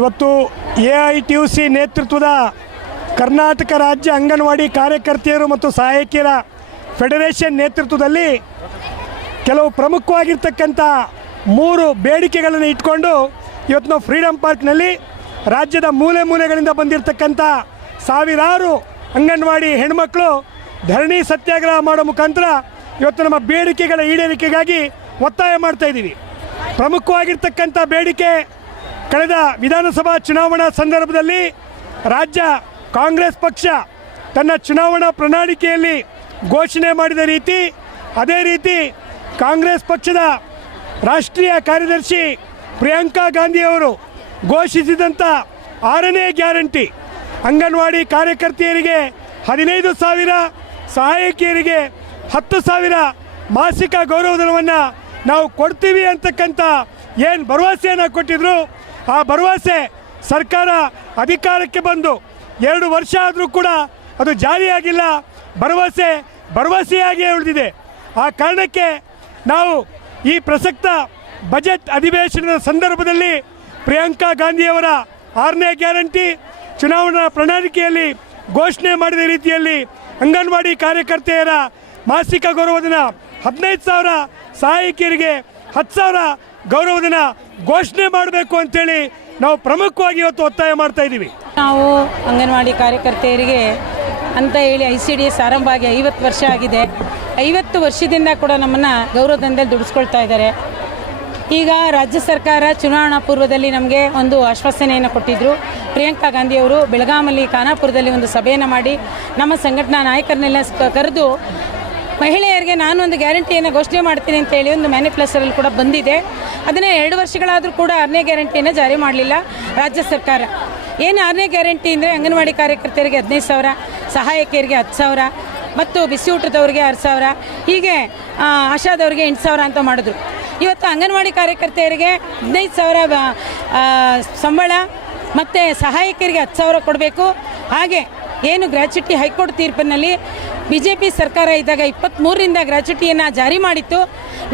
ಇವತ್ತು A I T U C ನೇತೃತ್ವದ ಕರ್ನಾಟಕ ರಾಜ್ಯ ಅಂಗನವಾಡಿ ಕಾರ್ಯಕರ್ತೆಯರು ಮತ್ತು ಸಹಾಯಕಿಯರ ಫೆಡರೇಷನ್ ನೇತೃತ್ವದಲ್ಲಿ ಕೆಲವು ಪ್ರಮುಖವಾಗಿರ್ತಕ್ಕಂಥ ಮೂರು ಬೇಡಿಕೆಗಳನ್ನು ಇಟ್ಕೊಂಡು ಇವತ್ತು ನಾವು ಫ್ರೀಡಮ್ ಪಾರ್ಕ್ನಲ್ಲಿ ರಾಜ್ಯದ ಮೂಲೆ ಮೂಲೆಗಳಿಂದ ಬಂದಿರತಕ್ಕಂಥ ಸಾವಿರಾರು ಅಂಗನವಾಡಿ ಹೆಣ್ಮಕ್ಳು ಧರಣಿ ಸತ್ಯಾಗ್ರಹ ಮಾಡೋ ಮುಖಾಂತರ ಇವತ್ತು ನಮ್ಮ ಬೇಡಿಕೆಗಳ ಈಡೇರಿಕೆಗಾಗಿ ಒತ್ತಾಯ ಮಾಡ್ತಾ ಇದ್ದೀವಿ. ಪ್ರಮುಖವಾಗಿರ್ತಕ್ಕಂಥ ಬೇಡಿಕೆ ಕಳೆದ ವಿಧಾನಸಭಾ ಚುನಾವಣಾ ಸಂದರ್ಭದಲ್ಲಿ ರಾಜ್ಯ ಕಾಂಗ್ರೆಸ್ ಪಕ್ಷ ತನ್ನ ಚುನಾವಣಾ ಪ್ರಣಾಳಿಕೆಯಲ್ಲಿ ಘೋಷಣೆ ಮಾಡಿದ ರೀತಿ, ಅದೇ ರೀತಿ ಕಾಂಗ್ರೆಸ್ ಪಕ್ಷದ ರಾಷ್ಟ್ರೀಯ ಕಾರ್ಯದರ್ಶಿ ಪ್ರಿಯಾಂಕಾ ಗಾಂಧಿಯವರು ಘೋಷಿಸಿದಂಥ ಆರನೇ ಗ್ಯಾರಂಟಿ ಅಂಗನವಾಡಿ ಕಾರ್ಯಕರ್ತೆಯರಿಗೆ ಹದಿನೈದು ಸಾವಿರ, ಸಹಾಯಕಿಯರಿಗೆ ಹತ್ತು ಸಾವಿರ ಮಾಸಿಕ ಗೌರವಧನವನ್ನು ನಾವು ಕೊಡ್ತೀವಿ ಅಂತಕ್ಕಂಥ ಏನು ಭರವಸೆಯನ್ನು ಕೊಟ್ಟಿದ್ರು ಆ ಭರವಸೆ ಸರ್ಕಾರ ಅಧಿಕಾರಕ್ಕೆ ಬಂದು ಎರಡು ವರ್ಷ ಆದರೂ ಕೂಡ ಅದು ಜಾರಿಯಾಗಿಲ್ಲ. ಭರವಸೆ, ಭರವಸೆಯಾಗಿಯೇ ಉಳಿದಿದೆ. ಆ ಕಾರಣಕ್ಕೆ ನಾವು ಈ ಪ್ರಸಕ್ತ ಬಜೆಟ್ ಅಧಿವೇಶನದ ಸಂದರ್ಭದಲ್ಲಿ ಪ್ರಿಯಾಂಕಾ ಗಾಂಧಿಯವರ ಆರನೇ ಗ್ಯಾರಂಟಿ ಚುನಾವಣಾ ಪ್ರಣಾಳಿಕೆಯಲ್ಲಿ ಘೋಷಣೆ ಮಾಡಿದ ರೀತಿಯಲ್ಲಿ ಅಂಗನವಾಡಿ ಕಾರ್ಯಕರ್ತೆಯರ ಮಾಸಿಕ ಗೌರವಧನ ಹದಿನೈದು ಸಾವಿರ ಸಹಾಯಕಿಯರಿಗೆ ಹತ್ತು ಸಾವಿರ ಗೌರವಧನ ಘೋಷಣೆ ಮಾಡಬೇಕು ಅಂತೇಳಿ ನಾವು ಪ್ರಮುಖವಾಗಿ ಇವತ್ತು ಒತ್ತಾಯ ಮಾಡ್ತಾ ಇದ್ದೀವಿ. ನಾವು ಅಂಗನವಾಡಿ ಕಾರ್ಯಕರ್ತೆಯರಿಗೆ ಅಂತ ಹೇಳಿ ಐ ಸಿ ಡಿ ಎಸ್ ಆರಂಭ ಆಗಿ ಐವತ್ತು ವರ್ಷ ಆಗಿದೆ. ಐವತ್ತು ವರ್ಷದಿಂದ ಕೂಡ ನಮ್ಮನ್ನು ಗೌರವದಿಂದ ದುಡಿಸ್ಕೊಳ್ತಾ ಇದ್ದಾರೆ. ಈಗ ರಾಜ್ಯ ಸರ್ಕಾರ ಚುನಾವಣಾ ಪೂರ್ವದಲ್ಲಿ ನಮಗೆ ಒಂದು ಆಶ್ವಾಸನೆಯನ್ನು ಕೊಟ್ಟಿದ್ದರು ಪ್ರಿಯಾಂಕಾ ಗಾಂಧಿಯವರು ಬೆಳಗಾಮಲ್ಲಿ ಖಾನಾಪುರದಲ್ಲಿ ಒಂದು ಸಭೆಯನ್ನು ಮಾಡಿ ನಮ್ಮ ಸಂಘಟನಾ ನಾಯಕರನ್ನೆಲ್ಲ ಕರೆದು ಮಹಿಳೆಯರಿಗೆ ನಾನು ಒಂದು ಗ್ಯಾರಂಟಿಯನ್ನು ಘೋಷಣೆ ಮಾಡ್ತೀನಿ ಅಂತ ಹೇಳಿ ಒಂದು ಮ್ಯಾನಿಫೆಸ್ಟೋರಲ್ಲಿ ಕೂಡ ಬಂದಿದೆ. ಅದನ್ನೇ ಎರಡು ವರ್ಷಗಳಾದರೂ ಕೂಡ ಆರನೇ ಗ್ಯಾರಂಟಿಯನ್ನು ಜಾರಿ ಮಾಡಲಿಲ್ಲ ರಾಜ್ಯ ಸರ್ಕಾರ. ಏನು ಆರನೇ ಗ್ಯಾರಂಟಿ ಅಂದರೆ ಅಂಗನವಾಡಿ ಕಾರ್ಯಕರ್ತೆಯರಿಗೆ ಹದಿನೈದು ಸಾವಿರ, ಸಹಾಯಕಿಯರಿಗೆ ಹತ್ತು ಸಾವಿರ ಮತ್ತು ಬಿಸಿ ಊಟದವ್ರಿಗೆ ಆರು ಸಾವಿರ, ಹೀಗೆ ಆಶಾದವ್ರಿಗೆ ಎಂಟು ಸಾವಿರ ಅಂತ ಮಾಡಿದ್ರು. ಇವತ್ತು ಅಂಗನವಾಡಿ ಕಾರ್ಯಕರ್ತೆಯರಿಗೆ ಹದಿನೈದು ಸಾವಿರ ಸಂಬಳ ಮತ್ತು ಸಹಾಯಕಿಯರಿಗೆ ಹತ್ತು ಸಾವಿರ ಕೊಡಬೇಕು. ಹಾಗೆ ಏನು ಗ್ರ್ಯಾಚ್ಯುಟಿ ಹೈಕೋರ್ಟ್ ತೀರ್ಪಿನಲ್ಲಿ ಬಿ ಜೆ ಪಿ ಸರ್ಕಾರ ಇದ್ದಾಗ ಇಪ್ಪತ್ತ್ಮೂರರಿಂದ ಗ್ರಾಚ್ಯುಟಿಯನ್ನು ಜಾರಿ ಮಾಡಿತ್ತು.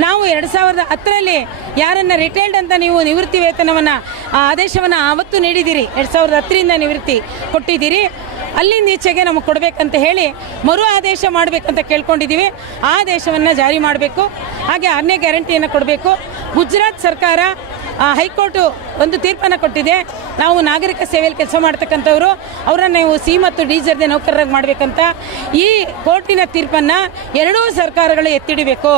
ನಾವು ಎರಡು ಸಾವಿರದ ಹತ್ತರಲ್ಲಿ ಯಾರನ್ನು ರಿಟೈರ್ಡ್ ಅಂತ ನೀವು ನಿವೃತ್ತಿ ವೇತನವನ್ನು ಆದೇಶವನ್ನು ಆವತ್ತು ನೀಡಿದ್ದೀರಿ ಎರಡು ಸಾವಿರದ ಹತ್ತರಿಂದ ನಿವೃತ್ತಿ ಕೊಟ್ಟಿದ್ದೀರಿ. ಅಲ್ಲಿಂದ ಈಚೆಗೆ ನಮಗೆ ಕೊಡಬೇಕಂತ ಹೇಳಿ ಮರು ಆದೇಶ ಮಾಡಬೇಕಂತ ಕೇಳ್ಕೊಂಡಿದ್ದೀವಿ. ಆ ಆದೇಶವನ್ನು ಜಾರಿ ಮಾಡಬೇಕು. ಹಾಗೆ ಆರನೇ ಗ್ಯಾರಂಟಿಯನ್ನು ಕೊಡಬೇಕು. ಗುಜರಾತ್ ಸರ್ಕಾರ ಹೈಕೋರ್ಟು ಒಂದು ತೀರ್ಪನ್ನು ಕೊಟ್ಟಿದೆ. ನಾವು ನಾಗರಿಕ ಸೇವೆಯಲ್ಲಿ ಕೆಲಸ ಮಾಡ್ತಕ್ಕಂಥವ್ರು, ಅವರನ್ನು ನೀವು ಸಿ ಮತ್ತು ಡಿ ಜರ್ದೆ ನೌಕರರಾಗಿ ಮಾಡಬೇಕಂತ ಈ ಕೋರ್ಟಿನ ತೀರ್ಪನ್ನು ಎರಡೂ ಸರ್ಕಾರಗಳು ಎತ್ತಿಡಬೇಕು.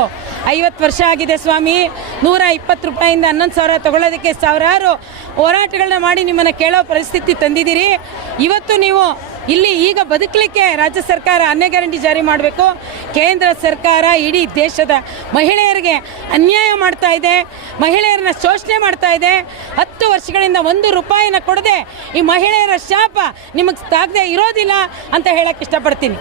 ಐವತ್ತು ವರ್ಷ ಆಗಿದೆ ಸ್ವಾಮಿ. ನೂರ ಇಪ್ಪತ್ತು ರೂಪಾಯಿಂದ ಹನ್ನೊಂದು ಸಾವಿರ ತಗೊಳ್ಳೋದಕ್ಕೆ ಸಾವಿರಾರು ಹೋರಾಟಗಳನ್ನ ಮಾಡಿ ನಿಮ್ಮನ್ನು ಕೇಳೋ ಪರಿಸ್ಥಿತಿ ತಂದಿದ್ದೀರಿ. ಇವತ್ತು ನೀವು ಇಲ್ಲಿ ಈಗ ಬದುಕಲಿಕ್ಕೆ ರಾಜ್ಯ ಸರ್ಕಾರ ಅನ್ಯ ಗ್ಯಾರಂಟಿ ಜಾರಿ ಮಾಡಬೇಕು. ಕೇಂದ್ರ ಸರ್ಕಾರ ಇಡೀ ದೇಶದ ಮಹಿಳೆಯರಿಗೆ ಅನ್ಯಾಯ ಮಾಡ್ತಾ ಇದೆ. ಮಹಿಳೆಯರನ್ನ ಶೋಷಣೆ ಮಾಡ್ತಾ ಇದೆ. ಹತ್ತು ವರ್ಷಗಳಿಂದ ಒಂದು ರೂಪಾಯಿನ ಕೊಡದೆ ಈ ಮಹಿಳೆಯರ ಶಾಪ ನಿಮಗೆ ತಾಗದೆ ಇರೋದಿಲ್ಲ ಅಂತ ಹೇಳಕ್ಕೆ ಇಷ್ಟಪಡ್ತೀನಿ.